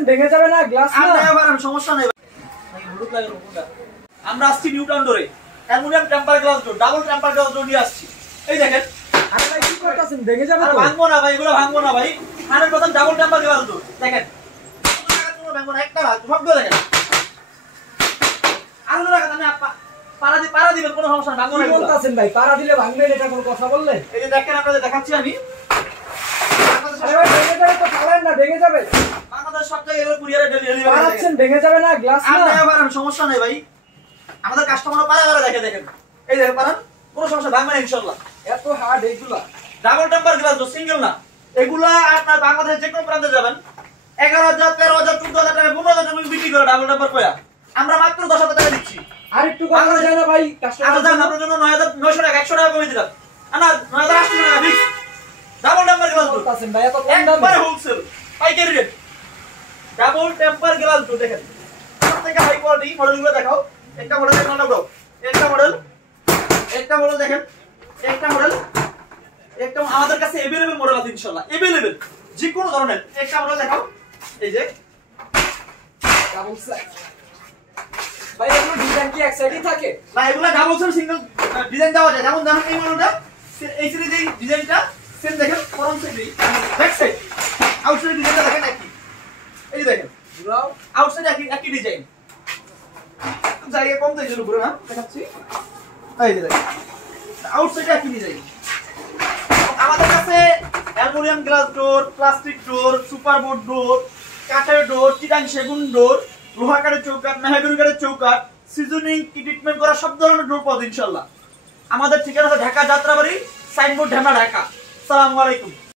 পাচ্ছেন ভেঙে যাবে না গ্লাস না সমস্যা নেই ভাই হলুদ লাগে রকমটা আমরা আসছি নিউটন ডোরে aluminium temper glass door double temper glass door নিয়ে আসছি এই দেখেন আরে ভাই কি করতেছেন ভেঙে যাবে তো ভাঙবো না ভাই এগুলো ভাঙবো না ভাই 100% ডাবল টেম্পার গ্লাস ডোর দেখেন কোনো ভাঙবো না একটা সবগুলো দেখেন আলু লাগা আমি পারা দিবেন কোনো সমস্যা না ভাঙবো না বলতাছেন ভাই পারা দিলে ভাঙবেন এটা কোনো কথা বললেন এই যে দেখেন আপনাদের দেখাচ্ছি আমি আরে ভাই ভেঙে যাবে তো চালান না ভেঙে যাবে আমাদের সব জায়গায় এগুলো কুরিয়ারে ডেলিভারি পাচ্ছেন ভেঙে যাবে না গ্লাস না সমস্যা নেই ভাই আমাদের কাস্টমার পারা করে দেখেন এই দেখেন পারান কোনো সমস্যা ভাঙবে না ইনশাআল্লাহ এত হার্ড এগুলা ডাবল টেম্পার গ্লাস তো সিঙ্গেল না এগুলা আপনার বাংলাদেশের যে কোনো প্রান্তে যাবেন 11,000 13,000 14,000 টাকা 15,000 টাকা বিক্রি করে ডাবল টেম্পার কয়া আমরা মাত্র 10,000 টাকা দিচ্ছি আর একটু কম করা যায় না ভাই কাস্টমার আপনার জন্য 9,900 টাকা 100 টাকা কমে দিলাম না 9,800 টাকা ফিক্স ডাবল টেম্পার গ্লাস তো বলতাছেন ভাই এত কম দাম একবারে হোলসেল পাইকারি রেট ডাবল টেম্পার গ্লাস তো দেখেন প্রত্যেকটা হাই কোয়ালিটি মডেলগুলো দেখাও একটা মডেল দেখুন না ব্রো একটা মডেল দেখেন একটা মডেল একটা আমাদের কাছে अवेलेबल মডেল আছে ইনশাআল্লাহ अवेलेबल যে কোনো ধরনের একটা মডেল দেখাও এই যে ডাবল সাইজ ভাই এগুলো ডিজাইন কি এক সাইডই থাকে না এগুলা ডাবল সাইজ সিঙ্গেল ডিজাইন দেওয়া যায় যেমন দেখেন এই মডেলটা এই সিরিজের ডিজাইনটা সেম দেখেন ফরম সাইডে ব্যাক সাইড আউটসাইড ডিজাইনটা দেখেন একই এই দেখেন পুরো আউটসাইড একই ডিজাইন জায়গা কম দেই জন্য পুরো না দেখাচ্ছি এই যে দেখেন আউটসাইডে একই ডিজাইন আমাদের কাছে aluminium glass door plastic door super board door কাঠের ডোর চিটাং সেগুন ডোর লোহা কাঠের চৌকাঠ মেহগনি কাঠের চৌকাঠ সিজনিং ট্রিটমেন্ট করা সব ধরনের ডোর পাবেন ইনশাআল্লাহ আমাদের ঠিকানা আছে ঢাকা যাত্রাবাড়ি সাইনবোর্ড ঢাকা আসসালামু আলাইকুম